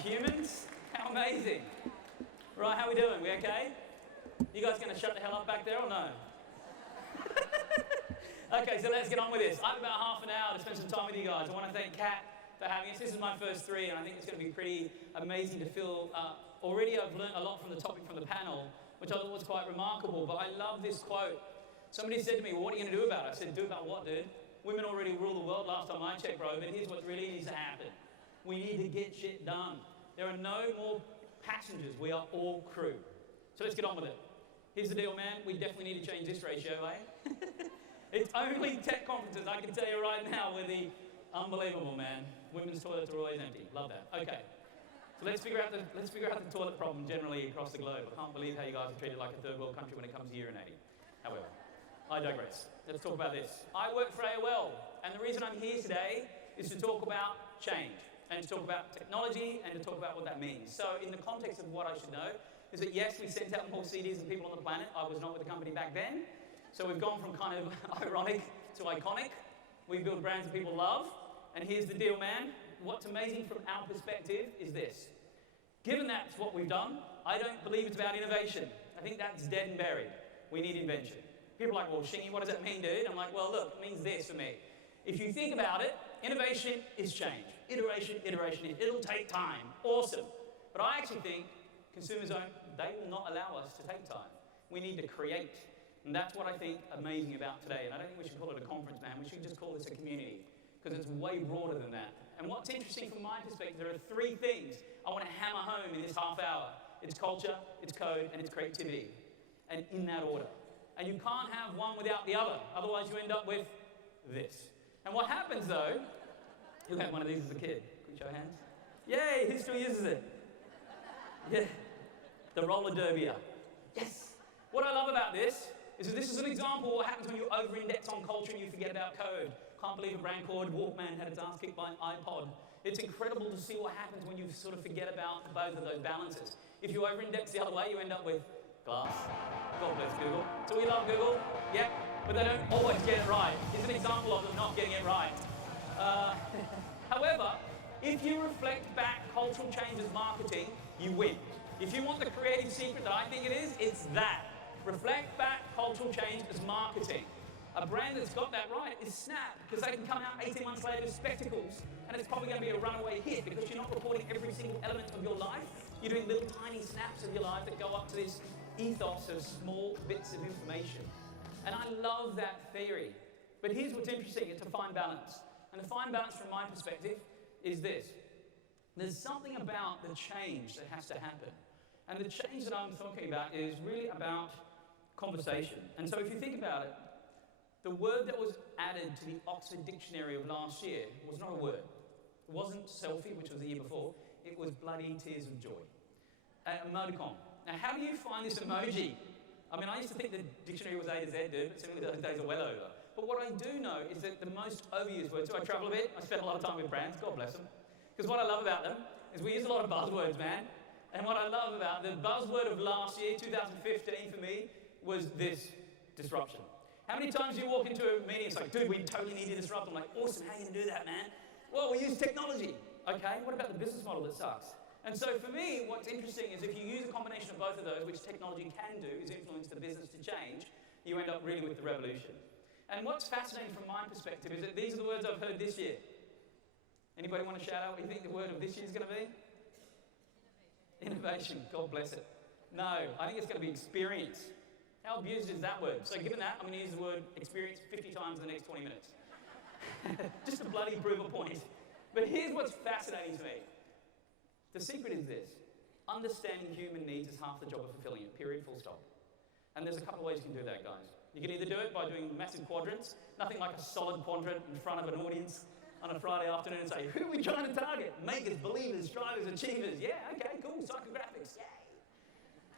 humans. How amazing. Right, how we doing? We okay? You guys going to shut the hell up back there or no? Okay, so let's get on with this. I have about half an hour to spend some time with you guys. I want to thank Kat for having us. This is my first 3, and I think it's going to be pretty amazing to feel. Already I've learned a lot from the topic from the panel, which I thought was quite remarkable, but I love this quote. Somebody said to me, well, what are you going to do about it? I said, do about what, dude? Women already rule the world last time I checked, bro, but here's what really needs to happen. We need to get shit done. There are no more passengers. We are all crew. So let's get on with it. Here's the deal, man. We definitely need to change this ratio, eh? It's only tech conferences, I can tell you right now, where the unbelievable, man. Women's toilets are always empty. Love that. Okay. So let's figure out the toilet problem generally across the globe. I can't believe how you guys are treated like a third world country when it comes to urinating. However, I digress. Let's talk about this. I work for AOL, and the reason I'm here today is to talk about change, and to talk about technology, and to talk about what that means. So in the context of what I should know, is that yes, we sent out more CDs than people on the planet. I was not with the company back then. So we've gone from kind of ironic to iconic. We build brands that people love. And here's the deal, man. What's amazing from our perspective is this. Given that's what we've done, I don't believe it's about innovation. I think that's dead and buried. We need invention. People are like, well, Shing, what does that mean, dude? I'm like, well, look, it means this for me. If you think about it, innovation is change. Iteration, it'll take time. Awesome. But I actually think consumers they will not allow us to take time. We need to create. And that's what I think amazing about today. And I don't think we should call it a conference, man. We should just call this a community, because it's way broader than that. And what's interesting from my perspective, there are 3 things I want to hammer home in this half hour. It's culture, it's code, and it's creativity. And in that order. And you can't have one without the other. Otherwise, you end up with this. And what happens, though, you had one of these as a kid. Can you show hands? Yay, who still uses it? Yeah, the roller derby. Yes. What I love about this is that this is an example of what happens when you over-index on culture and you forget about code. Can't believe a brand called Walkman had its ass kicked by an iPod. It's incredible to see what happens when you sort of forget about both of those balances. If you over-index the other way, you end up with glass. God bless Google. So we love Google, yeah, but they don't always get it right. It's an example of them not getting it right. However, if you reflect back cultural change as marketing, you win. If you want the creative secret that I think it is, it's that. Reflect back cultural change as marketing. A brand that's got that right is Snap, because they can come out 18 months later with spectacles, and it's probably going to be a runaway hit because you're not reporting every single element of your life. You're doing little tiny snaps of your life that go up to this ethos of small bits of information. And I love that theory. But here's what's interesting, it's a fine balance. And the fine balance from my perspective is this. There's something about the change that has to happen. And the change that I'm talking about is really about conversation. And so if you think about it, the word that was added to the Oxford Dictionary of last year was not a word. It wasn't selfie, which was the year before. It was bloody tears of joy. Emoticon. Now, how do you find this emoji? I mean, I used to think the dictionary was A to Z, dude, but certainly those days are well over. But what I do know is that the most overused words, so I travel a bit, I spend a lot of time with brands, God bless them. Because what I love about them is we use a lot of buzzwords, man. And what I love about the buzzword of last year, 2015 for me, was this, disruption. How many times do you walk into a meeting and it's like, dude, we totally need to disrupt? I'm like, awesome, how are you going to do that, man? Well, we use technology. Okay, what about the business model that sucks? And so for me, what's interesting is if you use a combination of both of those, which technology can do, is influence the business to change, you end up really with the revolution. And what's fascinating from my perspective is that these are the words I've heard this year. Anybody want to shout out what you think the word of this year is going to be? Innovation. God bless it. No, I think it's going to be experience. How abused is that word? So given that, I'm going to use the word experience 50 times in the next 20 minutes. Just to bloody prove a point. But here's what's fascinating to me. The secret is this. Understanding human needs is half the job of fulfilling it, period, full stop. And there's a couple of ways you can do that, guys. You can either do it by doing massive quadrants, nothing like a solid quadrant in front of an audience on a Friday afternoon and say, who are we trying to target? Makers, believers, strivers, achievers. Yeah, okay, cool, psychographics, yay.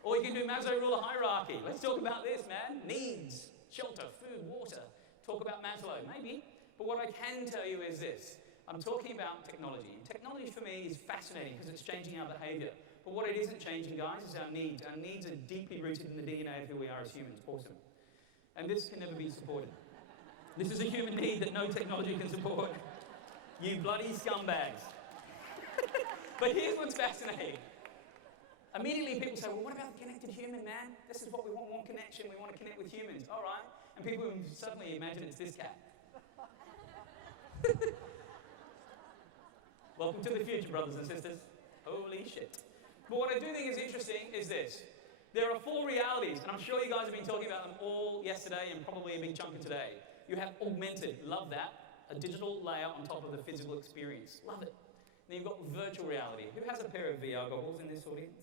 Or you can do Maslow rule of hierarchy. Let's talk about this, man. Needs, shelter, food, water. Talk about Maslow, maybe. But what I can tell you is this. I'm talking about technology. Technology for me is fascinating because it's changing our behavior. But what it isn't changing, guys, is our needs. Our needs are deeply rooted in the DNA of who we are as humans. Awesome. And this can never be supported. This is a human need that no technology can support. You bloody scumbags. But here's what's fascinating. Immediately people say, well, what about the connected human, man? This is what we want, connection. We want to connect with humans. All right. And people suddenly imagine it's this cat. Welcome to the future, brothers and sisters. Holy shit. But what I do think is interesting is this. There are 4 realities, and I'm sure you guys have been talking about them all yesterday and probably a big chunk of today. You have augmented, love that, a digital layer on top of the physical experience. Love it. Then you've got virtual reality. Who has a pair of VR goggles in this audience?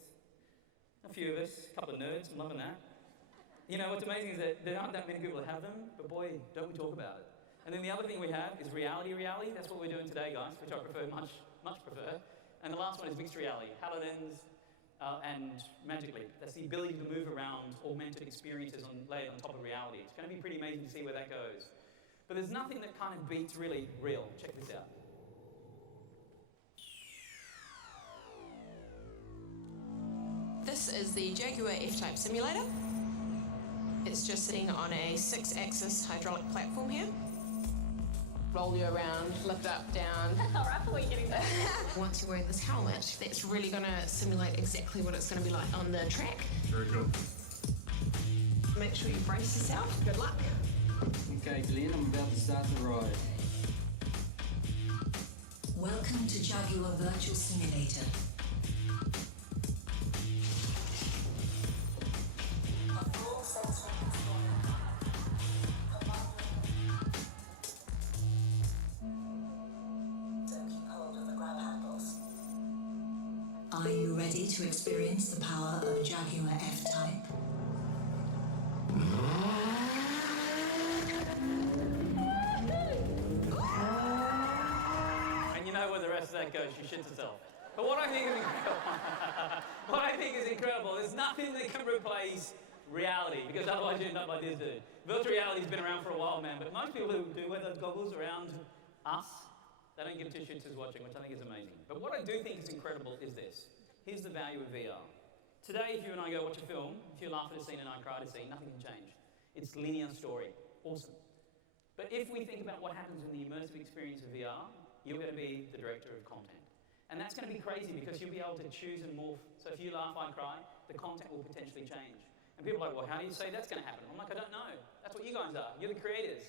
A few of us, a couple of nerds, I'm loving that. You know, what's amazing is that there aren't that many people that have them, but boy, don't we talk about it. And then the other thing we have is reality. That's what we're doing today, guys, which I prefer, much prefer. And the last one is mixed reality, HoloLens and Magic Leap. That's the ability to move around augmented experiences layered on top of reality. It's going to be pretty amazing to see where that goes. But there's nothing that kind of beats really real. Check this out. This is the Jaguar FType simulator. It's just sitting on a 6-axis hydraulic platform here. Roll you around, lift up, down. How rough are we getting that? Once you're wearing this helmet, that's really going to simulate exactly what it's going to be like on the track. Very cool. Make sure you brace yourself. Good luck. Okay, Glenn, I'm about to start the ride. Welcome to Jaguar Virtual Simulator. Are you ready to experience the power of Jaguar FType? And you know where the rest of that goes, she shits herself. But what I think is incredible, there's nothing that can replace reality, because otherwise you end up like this dude. Virtual reality's been around for a while, man, but most people who do wear those goggles around us, they don't give 2 shits who's watching, which I think is amazing. But what I do think is incredible is this. Here's the value of VR. Today, if you and I go watch a film, if you laugh at a scene and I cry at a scene, nothing can change. It's linear story. Awesome. But if we think about what happens in the immersive experience of VR, you're going to be the director of content. And that's going to be crazy because you'll be able to choose and morph. So if you laugh, I cry, the content will potentially change. And people are like, well, how do you say that's going to happen? I'm like, I don't know. That's what you guys are. You're the creators.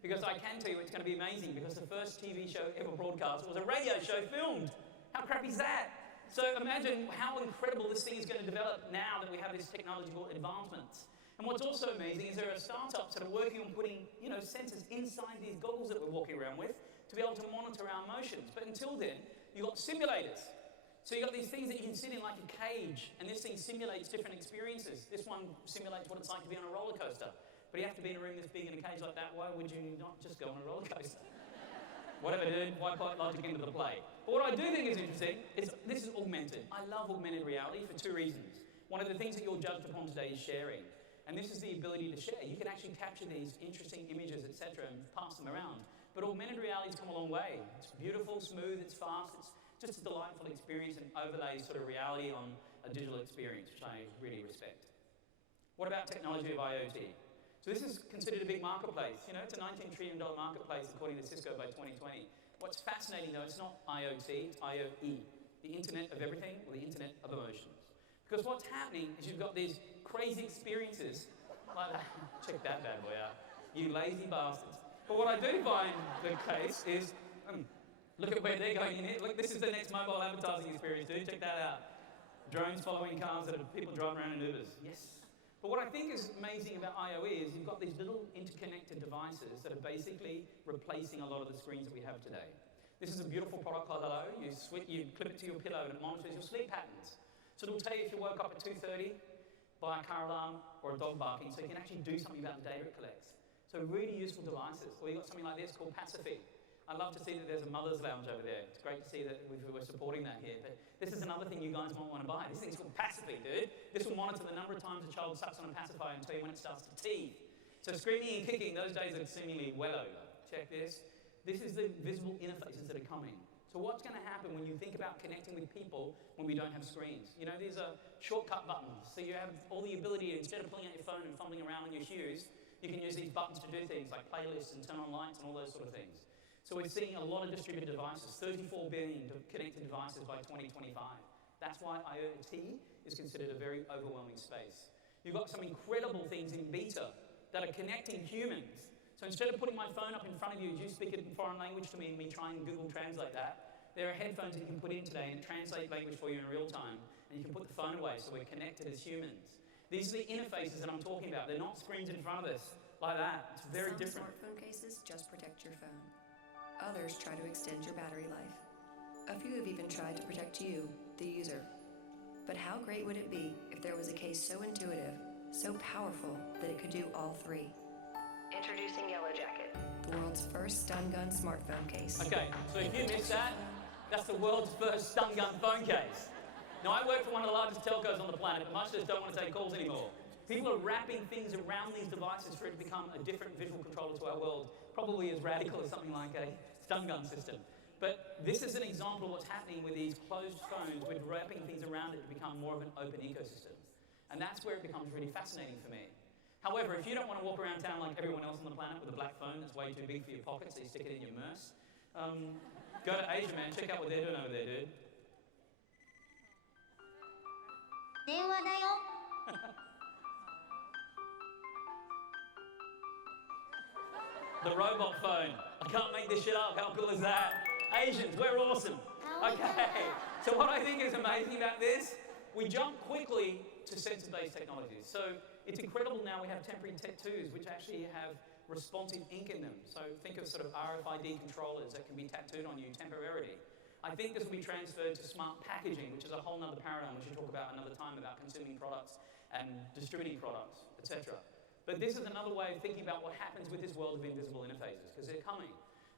Because I can tell you it's going to be amazing because the first TV show ever broadcast was a radio show filmed. How crappy is that? So imagine how incredible this thing is going to develop now that we have this technological advancements. And what's also amazing is there are startups that are working on putting, sensors inside these goggles that we're walking around with to be able to monitor our emotions. But until then, you've got simulators. So you've got these things that you can sit in like a cage, and this thing simulates different experiences. This one simulates what it's like to be on a roller coaster. But you have to be in a room this big in a cage like that. Why would you not just go on a roller coaster? Whatever, dude, why put logic into the play? But what I do think is interesting is this is augmented. I love augmented reality for 2 reasons. One of the things that you're judged upon today is sharing. And this is the ability to share. You can actually capture these interesting images, etc., and pass them around. But augmented reality's come a long way. It's beautiful, smooth, it's fast, it's just a delightful experience and overlays sort of reality on a digital experience, which I really respect. What about technology of IoT? So this is considered a big marketplace. It's a $19 trillion marketplace according to Cisco by 2020. What's fascinating though, it's not IoT, it's IoE, the Internet of Everything or the Internet of Emotions. Because what's happening is you've got these crazy experiences like that. Check that bad boy out, you lazy bastards. But what I do find the case is, look at where they're going in here. Look, this is the next mobile advertising experience, dude. Check that out. Drones following cars that are people driving around in Ubers. Yes. But what I think is amazing about IoE is you've got these little interconnected devices that are basically replacing a lot of the screens that we have today. This is a beautiful product called Hello. You clip it to your pillow and it monitors your sleep patterns. So it'll tell you if you woke up at 2:30 by a car alarm or a dog barking, so you can actually do something about the data it collects. So really useful devices. Or you've got something like this called Pacific. I love to see that there's a mother's lounge over there. It's great to see that we're supporting that here. But this is another thing you guys might want to buy. This thing's called Pacific, dude. This will monitor the number of times a child sucks on a pacifier and tell you when it starts to teeth. So screaming and kicking, those days are seemingly well over. Check this. This is the visible interfaces that are coming. So what's going to happen when you think about connecting with people when we don't have screens? These are shortcut buttons. So you have all the ability, instead of pulling out your phone and fumbling around on your shoes, you can use these buttons to do things like playlists and turn on lights and all those sort of things. So we're seeing a lot of distributed devices, 34 billion connected devices by 2025. That's why IoT is considered a very overwhelming space. You've got some incredible things in beta that are connecting humans. So instead of putting my phone up in front of you as you speak it in foreign language to me and me trying to Google Translate that, there are headphones that you can put in today and translate language for you in real time. And you can put the phone away so we're connected as humans. These are the interfaces that I'm talking about. They're not screens in front of us like that. It's very different. Some smartphone cases just protect your phone. Others try to extend your battery life. A few have even tried to protect you, the user. But how great would it be if there was a case so intuitive, so powerful, that it could do all three? Introducing Yellow Jacket, the world's first stun gun smartphone case. Okay, so if you missed that, that's the world's first stun gun phone case. Now, I work for one of the largest telcos on the planet, but most of us don't want to take calls anymore. People are wrapping things around these devices for it to become a different visual controller to our world, probably as radical as something like a stun gun system. But this is an example of what's happening with these closed phones, with wrapping things around it to become more of an open ecosystem. And that's where it becomes really fascinating for me. However, if you don't want to walk around town like everyone else on the planet with a black phone that's way too big for your pocket, so you stick it in your purse, go to Asia, man. Check out what they're doing over there, dude. The robot phone. I can't make this shit up. How cool is that? Asians, we're awesome. Okay. So what I think is amazing about this, we jump quickly to sensor-based technologies. So it's incredible now we have temporary tattoos which actually have responsive ink in them. So think of sort of RFID controllers that can be tattooed on you temporarily. I think this will be transferred to smart packaging, which is a whole other paradigm which we'll talk about another time about consuming products and distributing products, etc. But this is another way of thinking about what happens with this world of invisible interfaces, because they're coming.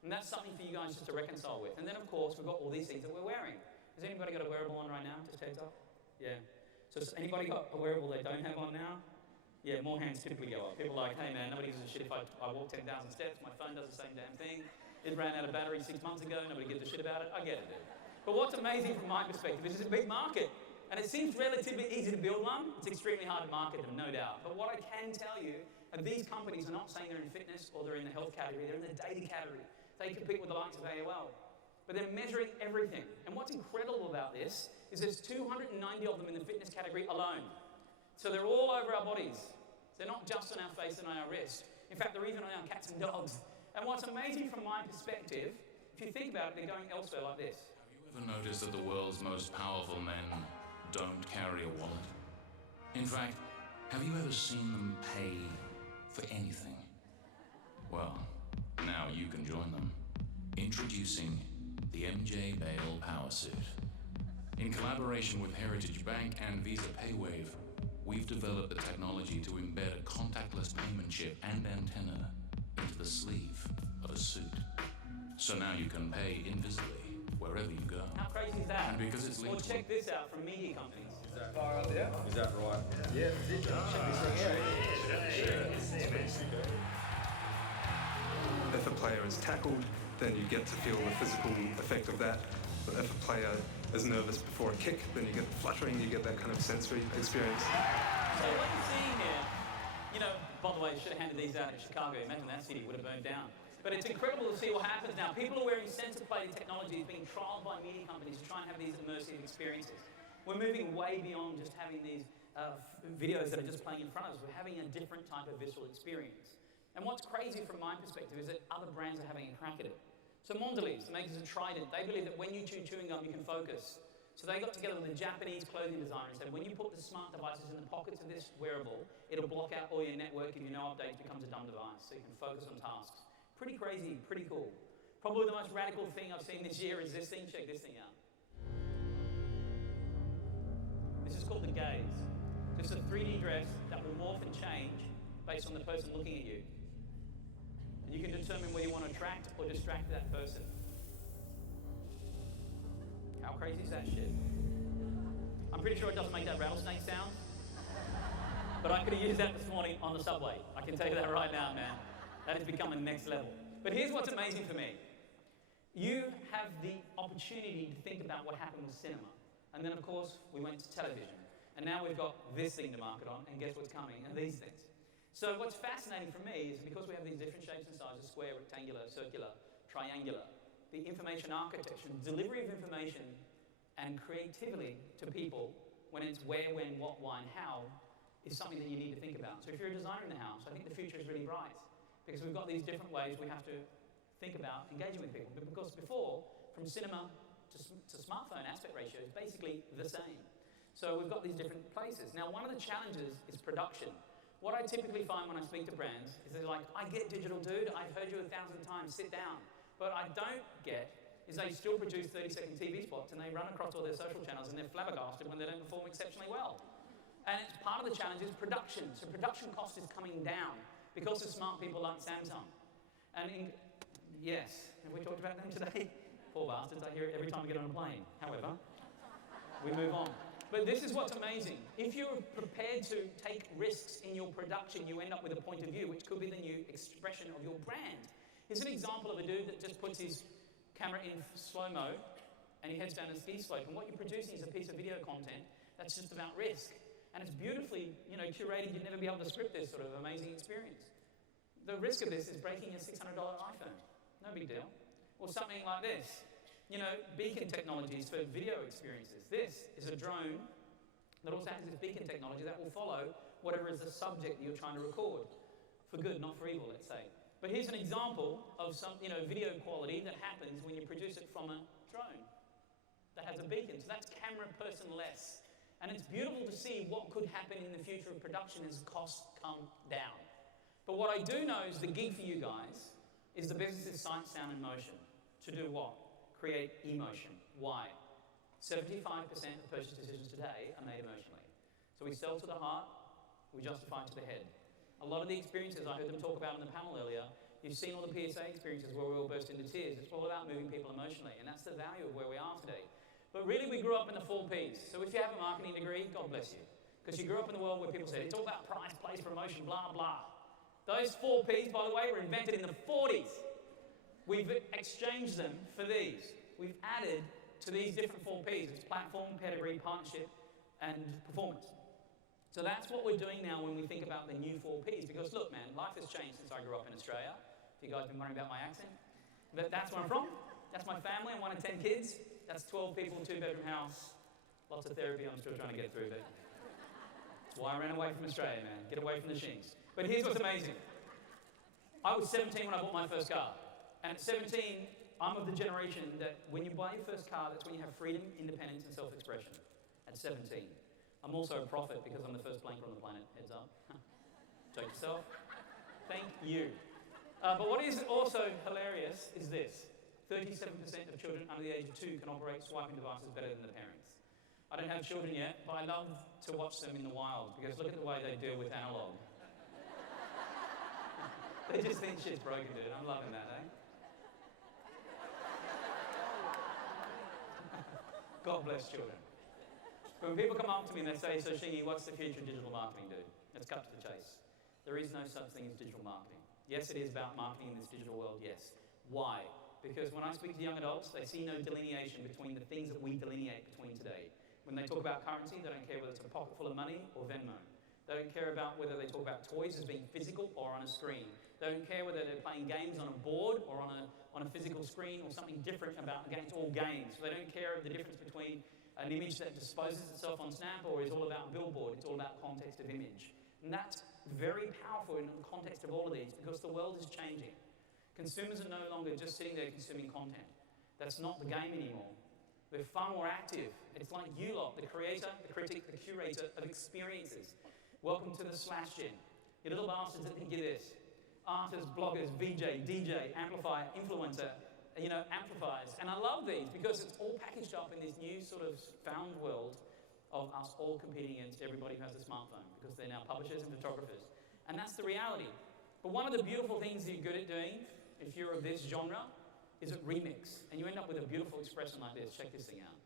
And that's something for you guys just to reconcile with. And then, of course, we've got all these things that we're wearing. Has anybody got a wearable on right now? Just heads up. Yeah. So has anybody got a wearable they don't have on now? Yeah, more hands typically go up. People are like, hey man, nobody gives a shit if I walk 10,000 steps, my phone does the same damn thing. It ran out of battery 6 months ago, nobody gives a shit about it. I get it, dude. But what's amazing from my perspective is it's a big market. And it seems relatively easy to build one. It's extremely hard to market them, no doubt. But what I can tell you, and these companies are not saying they're in fitness or they're in the health category, they're in the data category. They compete with the likes of AOL. But they're measuring everything. And what's incredible about this is there's 290 of them in the fitness category alone. So they're all over our bodies. They're not just on our face and on our wrist. In fact, they're even on our cats and dogs. And what's amazing from my perspective, if you think about it, they're going elsewhere like this. Have you ever noticed that the world's most powerful men don't carry a wallet? In fact, have you ever seen them pay for anything? Well, now you can join them. Introducing the MJ Bale Power Suit. In collaboration with Heritage Bank and Visa PayWave, we've developed the technology to embed a contactless payment chip and antenna into the sleeve of a suit. So now you can pay invisibly wherever you go. How crazy is that? And because it's Well, linked check this out from media companies. Is that far up there? Is that right? Yeah, check this out. If a player is tackled, then you get to feel the physical effect of that. But if a player is nervous before a kick, then you get the fluttering, you get that kind of sensory experience. So what you're seeing here, you know, by the way, I should have handed these out in Chicago. Imagine that city would have burned down. But it's incredible to see what happens now. People are wearing sensor-plated technologies being trialed by media companies to try and have these immersive experiences. We're moving way beyond just having these videos that are just playing in front of us. We're having a different type of visual experience. And what's crazy from my perspective is that other brands are having a crack at it. So Mondelez, the makers of Trident, they believe that when you chew chewing gum, you can focus. So they got together with a Japanese clothing designer and said, when you put the smart devices in the pockets of this wearable, it'll block out all your network. If you no updates, it becomes a dumb device. So you can focus on tasks. Pretty crazy, pretty cool. Probably the most radical thing I've seen this year is this thing. Check this thing out. This is called the gaze. This is a 3D dress that will morph and change based on the person looking at you. And you can determine whether you want to attract or distract that person. How crazy is that shit? I'm pretty sure it doesn't make that rattlesnake sound. But I could have used that this morning on the subway. I can tell you that right now, man. That has become a next level. But here's what's amazing for me. You have the opportunity to think about what happened with cinema. And then, of course, we went to television. And now we've got this thing to market on, and guess what's coming? And these things. So what's fascinating for me is because we have these different shapes and sizes, square, rectangular, circular, triangular. The information architecture, delivery of information and creativity to people when it's where, when, what, why, and how is something that you need to think about. So if you're a designer in the house, I think the future is really bright because we've got these different ways we have to think about engaging with people. Because before, from cinema to smartphone aspect ratio is basically the same. So we've got these different places. Now, one of the challenges is production. What I typically find when I speak to brands is they're like, I get digital, dude. I've heard you 1,000 times. Sit down. What I don't get is they still produce 30-second TV spots and they run across all their social channels and they're flabbergasted when they don't perform exceptionally well. And it's part of the challenge is production. So production cost is coming down because of smart people like Samsung. And yes, have we talked about them today? Poor bastards, I hear it every time we get on a plane. However, we move on. But this is what's amazing. If you're prepared to take risks in your production, you end up with a point of view, which could be the new expression of your brand. Here's an example of a dude that just puts his camera in slow-mo and he heads down a ski slope. And what you're producing is a piece of video content that's just about risk. And it's beautifully, curated. You'd never be able to script this sort of amazing experience. The risk of this is breaking a $600 iPhone. No big deal. Or something like this. Beacon technologies for video experiences. This is a drone that also has this beacon technology that will follow whatever is the subject that you're trying to record. For good, not for evil, let's say. But here's an example of some, video quality that happens when you produce it from a drone that has a beacon. So that's camera person-less. And it's beautiful to see what could happen in the future of production as costs come down. But what I do know is the gig for you guys is the business is sight, sound, and motion. To do what? Create emotion. Why? 75% of purchase decisions today are made emotionally. So we sell to the heart, we justify to the head. A lot of the experiences I heard them talk about in the panel earlier, you've seen all the PSA experiences where we all burst into tears. It's all about moving people emotionally, and that's the value of where we are today. But really, we grew up in the 4 Ps. So if you have a marketing degree, God bless you. Because you grew up in the world where people said, it's all about price, place, promotion, blah, blah. Those 4 Ps, by the way, were invented in the 40s. We've exchanged them for these. We've added to these different 4 Ps. It's platform, pedigree, partnership, and performance. So that's what we're doing now when we think about the new 4 Ps. Because look, man, life has changed since I grew up in Australia. If you guys have been worrying about my accent. But that's where I'm from. That's my family. I'm one of 10 kids. That's 12 people, 2-bedroom house. Lots of therapy I'm still trying to get through. But that's why I ran away from Australia, man. Get away from the Shings. But here's what's amazing. I was 17 when I bought my first car. And at 17, I'm of the generation that when you buy your first car, that's when you have freedom, independence, and self-expression. At 17. I'm also a prophet because I'm the first blanker on the planet. Heads up. Joke yourself. Thank you. But what is also hilarious is this. 37% of children under the age of 2 can operate swiping devices better than their parents. I don't have children yet, but I love to watch them in the wild because look at the way they deal with analog. They just think shit's broken, dude. I'm loving that, eh? God bless children. But when people come up to me and they say, so Shingy, what's the future of digital marketing, dude? Let's cut to the chase. There is no such thing as digital marketing. Yes, it is about marketing in this digital world, yes. Why? Because when I speak to young adults, they see no delineation between the things that we delineate between today. When they talk about currency, they don't care whether it's a pocket full of money or Venmo. They don't care about whether they talk about toys as being physical or on a screen. They don't care whether they're playing games on a board or on a physical screen or something different about against all games. They don't care the difference between an image that disposes itself on Snap or is all about billboard. It's all about context of image. And that's very powerful in the context of all of these because the world is changing. Consumers are no longer just sitting there consuming content. That's not the game anymore. We're far more active. It's like you lot, the creator, the critic, the curator of experiences. Welcome to the slash gen. You little bastards that think you're this. Artists, bloggers, VJ, DJ, amplifier, influencer, amplifiers. And I love these because it's all packaged up in this new sort of found world of us all competing against everybody who has a smartphone because they're now publishers and photographers. And that's the reality. But one of the beautiful things that you're good at doing if you're of this genre, is it remix. And you end up with a beautiful expression like this. Check this thing out.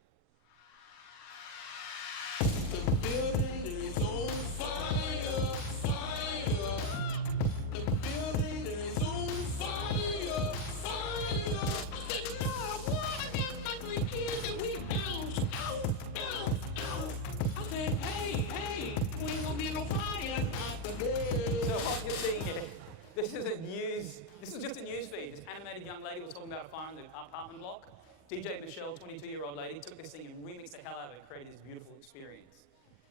The building is on fire, fire. The building is on fire, fire. I said, no, boy, I got my 3 kids and we bounce. Ow, ow, ow. I said, hey, we ain't gonna be no fire out the bed. So what you're seeing here, this is just a news feed. It's animated fascinated young lady was talking about a fire in the apartment block. DJ Michelle, 22-year-old lady, took this thing and remixed the hell out of it and created this beautiful experience.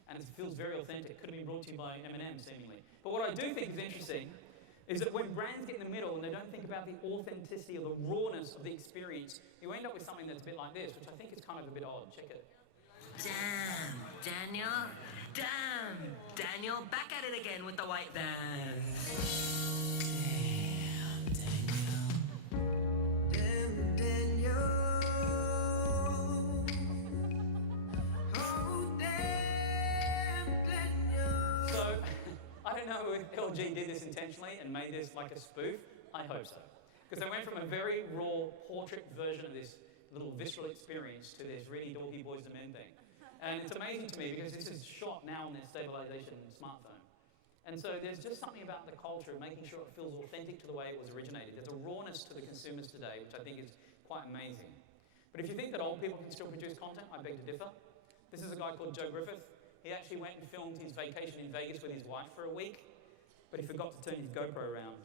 And it feels very authentic. Could have been brought to you by Eminem, seemingly. But what I do think is interesting is that when brands get in the middle and they don't think about the authenticity or the rawness of the experience, you end up with something that's a bit like this, which I think is kind of a bit odd. Check it. Damn, Daniel. Damn, Daniel. Back at it again with the white band. I don't know if LG did this intentionally and made this like a spoof. I hope so. Because they went from a very raw portrait version of this little visceral experience to this really dorky boys to men thing. And it's amazing to me because this is shot now on their stabilization smartphone. And so there's just something about the culture of making sure it feels authentic to the way it was originated. There's a rawness to the consumers today, which I think is quite amazing. But if you think that old people can still produce content, I beg to differ. This is a guy called Joe Griffith. He actually went and filmed his vacation in Vegas with his wife for a week, but he forgot to turn his GoPro around.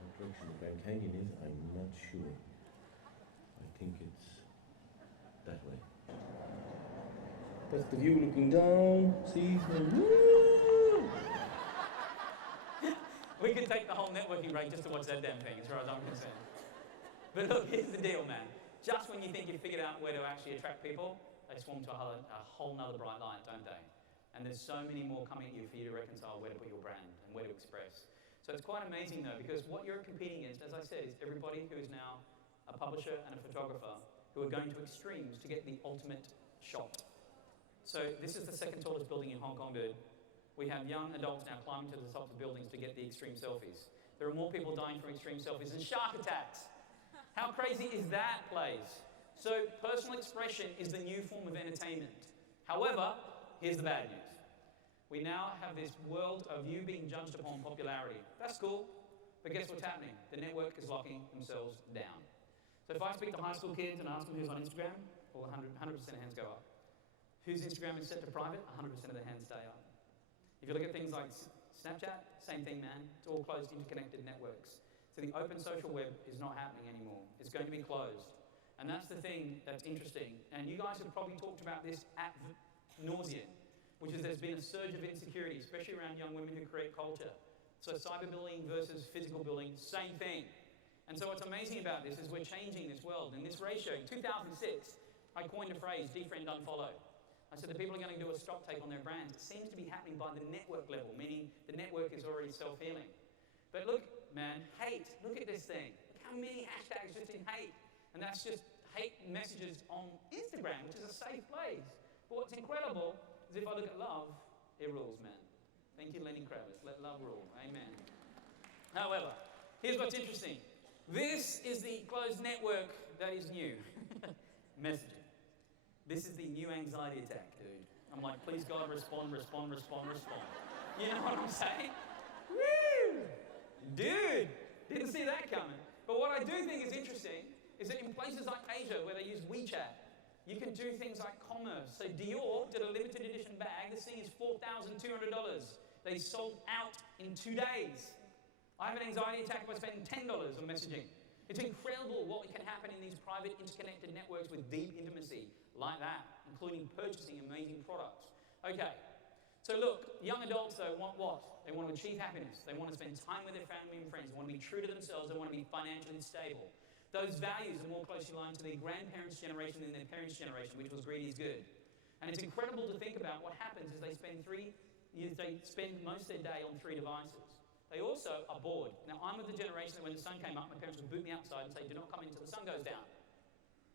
What direction the Grand Canyon is, I'm not sure. I think it's that way. That's the view looking down, see? Woo! We could take the whole networking rate just to watch that damn thing, as far as I'm concerned. But look, here's the deal, man. Just when you think you've figured out where to actually attract people, they swarm to a whole nother bright light, don't they? And there's so many more coming at you for you to reconcile where to put your brand and where to express. So it's quite amazing though, because what you're competing against, as I said, is everybody who is now a publisher and a photographer who are going to extremes to get the ultimate shot. So this is the second tallest building in Hong Kong, dude. We have young adults now climbing to the tops of buildings to get the extreme selfies. There are more people dying from extreme selfies than shark attacks. How crazy is that place? So personal expression is the new form of entertainment. However, here's the bad news. We now have this world of you being judged upon popularity. That's cool, but guess what's happening? The network is locking themselves down. So if I speak to high school kids and ask them who's on Instagram, all 100% of hands go up. Whose Instagram is set to private? 100% of the hands stay up. If you look at things like Snapchat, same thing, man. It's all closed, interconnected networks. So the open social web is not happening anymore. It's going to be closed. And that's the thing that's interesting. And you guys have probably talked about this ad nauseam, which is there's been a surge of insecurity, especially around young women who create culture. So cyberbullying versus physical bullying, same thing. And so what's amazing about this is we're changing this world. In this ratio, in 2006, I coined a phrase, defriend, unfollow. I said the people are going to do a stock take on their brands. It seems to be happening by the network level, meaning the network is already self-healing. But look, man, hate, look at this thing. Look how many hashtags just in hate. And that's just hate messages on Instagram, which is a safe place. But what's incredible is if I look at love, it rules, man. Thank you, Lenny Kravitz. Let love rule. Amen. However, here's what's interesting. This is the closed network that is new. Messaging. This is the new anxiety attack, dude. I'm like, please God, respond, respond, respond, respond. You know what I'm saying? Woo! Dude, didn't see that coming. But what I do think is interesting is that in places like Asia where they use WeChat, you can do things like commerce. So Dior did a limited edition bag. This thing is $4,200. They sold out in 2 days. I have an anxiety attack by spending $10 on messaging. It's incredible what can happen in these private interconnected networks with deep intimacy like that, including purchasing amazing products. Okay, so look, young adults though want what? They want to achieve happiness. They want to spend time with their family and friends. They want to be true to themselves. They want to be financially stable. Those values are more closely aligned to their grandparents' generation than their parents' generation, which was greed is good. And it's incredible to think about what happens is they spend most of their day on 3 devices. They also are bored. Now, I'm of the generation that when the sun came up, my parents would boot me outside and say, do not come in until the sun goes down.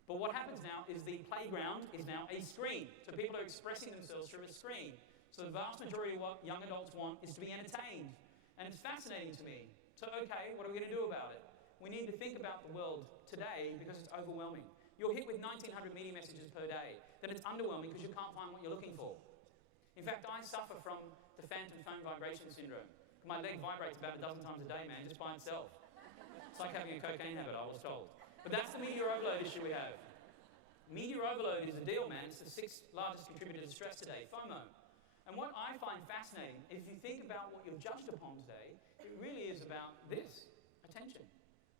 But what happens now is the playground is now a screen. So people are expressing themselves through a screen. So the vast majority of what young adults want is to be entertained. And it's fascinating to me. So, okay, what are we going to do about it? We need to think about the world today because it's overwhelming. You're hit with 1,900 media messages per day. Then it's underwhelming because you can't find what you're looking for. In fact, I suffer from the phantom phone vibration syndrome. My leg vibrates about 12 times a day, man, just by itself. It's like having a cocaine habit, I was told. But that's the media overload issue we have. Media overload is a deal, man. It's the 6th largest contributor to stress today, FOMO. And what I find fascinating is if you think about what you're judged upon today, it really is about this, attention.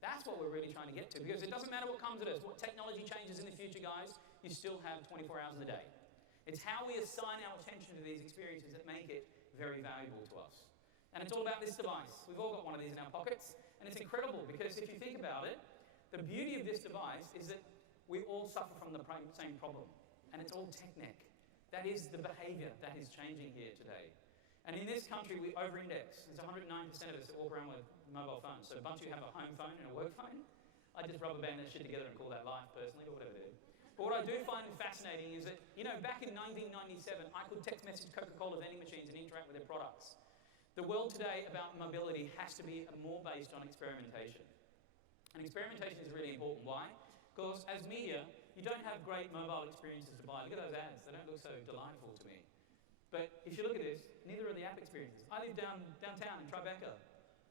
That's what we're really trying to get to, because it doesn't matter what comes at us, what technology changes in the future, guys, you still have 24 hours in a day. It's how we assign our attention to these experiences that make it very valuable to us. And it's all about this device. We've all got one of these in our pockets, and it's incredible, because if you think about it, the beauty of this device is that we all suffer from the same problem, and it's all technic. That is the behavior that is changing here today. And in this country, we over-index. There's 109% of us that walk around with mobile phones. So a bunch of you have a home phone and a work phone. I just rubber band that shit together and call that life personally, or whatever it is. But what I do find fascinating is that, you know, back in 1997, I could text message Coca-Cola vending machines and interact with their products. The world today about mobility has to be more based on experimentation. And experimentation is really important. Why? Because as media, you don't have great mobile experiences to buy. Look at those ads. They don't look so delightful to me. But if you look at this, neither are the app experiences. I live downtown in Tribeca.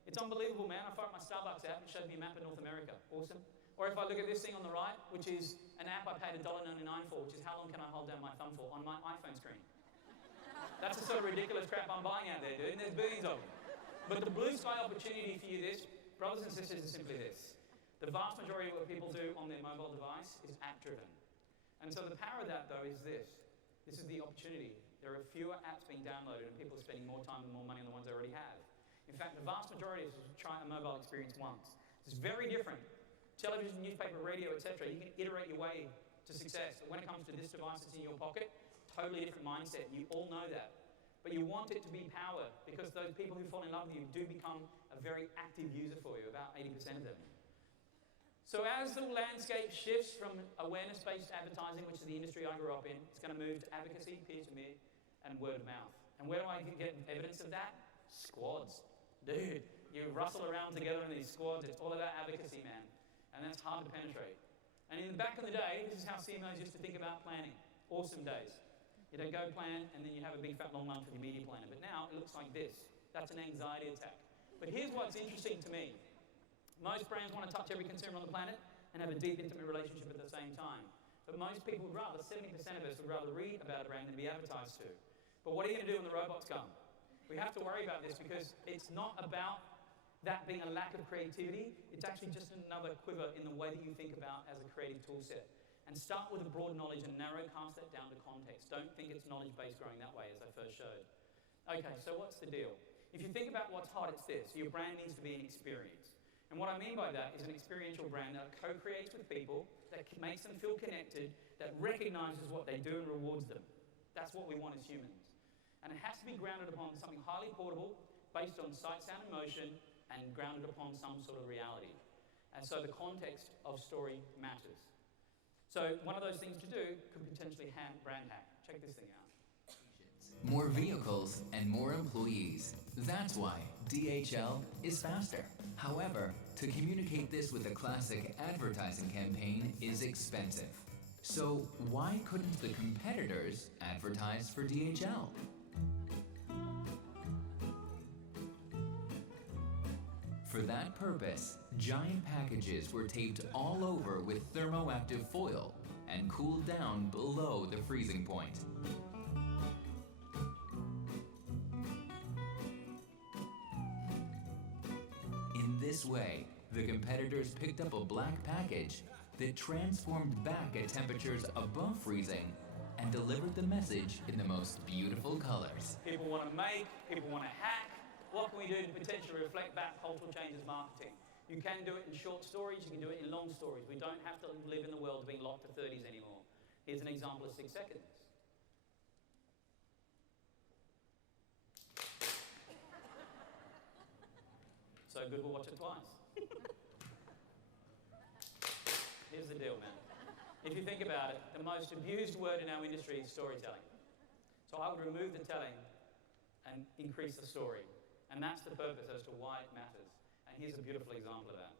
It's unbelievable, man. I fire up my Starbucks app and it shows me a map of North America. Awesome. Or if I look at this thing on the right, which is an app I paid $1.99 for, which is how long can I hold down my thumb for on my iPhone screen. That's the sort of ridiculous crap I'm buying out there, dude, and there's billions of them. But the blue sky opportunity for you, this, brothers and sisters, is simply this. The vast majority of what people do on their mobile device is app-driven. And so the power of that, though, is this. This is the opportunity. There are fewer apps being downloaded and people are spending more time and more money on the ones they already have. In fact, the vast majority of us try a mobile experience once. It's very different. Television, newspaper, radio, etc. You can iterate your way to success. But when it comes to this device that's in your pocket, totally different mindset. You all know that. But you want it to be powered, because those people who fall in love with you do become a very active user for you, about 80% of them. So as the landscape shifts from awareness-based advertising, which is the industry I grew up in, it's going to move to advocacy, peer-to-peer, and word of mouth. And where do I get evidence of that? Squads. Dude, you rustle around together in these squads. It's all about advocacy, man. And that's hard to penetrate. And in the back in the day, this is how CMOs used to think about planning. Awesome days. You don't go plan, and then you have a big fat long lunch with your media planner. But now it looks like this. That's an anxiety attack. But here's what's interesting to me. Most brands want to touch every consumer on the planet and have a deep, intimate relationship at the same time. But most people would rather, 70% of us would rather read about a brand than be advertised to. But what are you going to do when the robots come? We have to worry about this, because it's not about that being a lack of creativity. It's actually just another quiver in the way that you think about as a creative tool set. And start with a broad knowledge and narrow cast that down to context. Don't think it's knowledge-based growing that way, as I first showed. Okay, so what's the deal? If you think about what's hot, it's this. Your brand needs to be an experience. And what I mean by that is an experiential brand that co-creates with people, that makes them feel connected, that recognizes what they do and rewards them. That's what we want as humans. And it has to be grounded upon something highly portable, based on sight, sound, and motion, and grounded upon some sort of reality. And so the context of story matters. So one of those things to do could potentially brand hack. Check this thing out. More vehicles and more employees. That's why DHL is faster. However, to communicate this with a classic advertising campaign is expensive. So why couldn't the competitors advertise for DHL? For that purpose, giant packages were taped all over with thermoactive foil and cooled down below the freezing point. In this way, the competitors picked up a black package that transformed back at temperatures above freezing and delivered the message in the most beautiful colors. People want to make, people want to hack. What can we do to potentially reflect back cultural changes marketing? You can do it in short stories, you can do it in long stories. We don't have to live in the world of being locked to 30s anymore. Here's an example of 6 seconds. So good we'll watch it twice. Here's the deal, man. If you think about it, the most abused word in our industry is storytelling. So I would remove the telling and increase the story. And that's the purpose as to why it matters. And here's a beautiful example of that.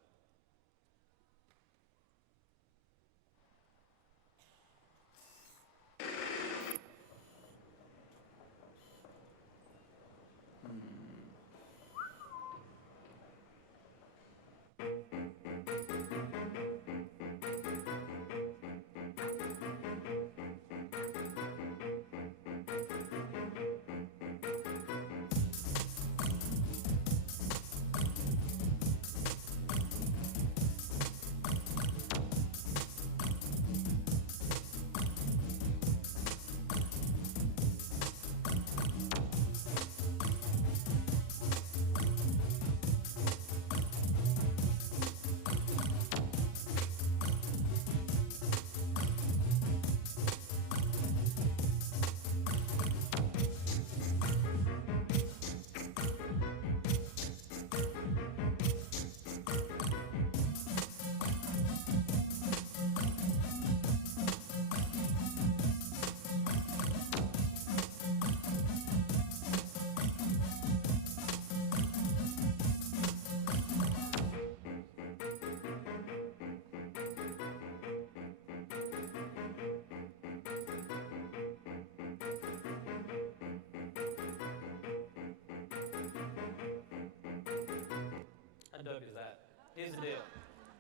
Here's the deal.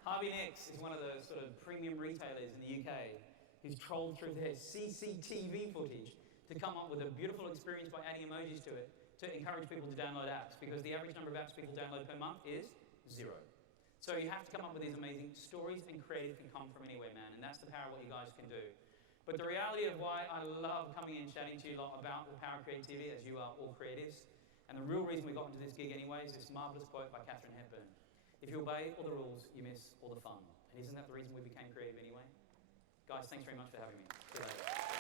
Harvey Nicks is one of those sort of premium retailers in the UK who's trolled through their CCTV footage to come up with a beautiful experience by adding emojis to it to encourage people to download apps, because the average number of apps people download per month is 0. So you have to come up with these amazing stories, and creative can come from anywhere, man, and that's the power of what you guys can do. But the reality of why I love coming in and chatting to you lot about the power of creativity, as you are all creatives, and the real reason we got into this gig anyway is this marvelous quote by Katharine Hepburn. If you obey all the rules, you miss all the fun. And isn't that the reason we became creative anyway? Guys, thanks very much for having me. See you later.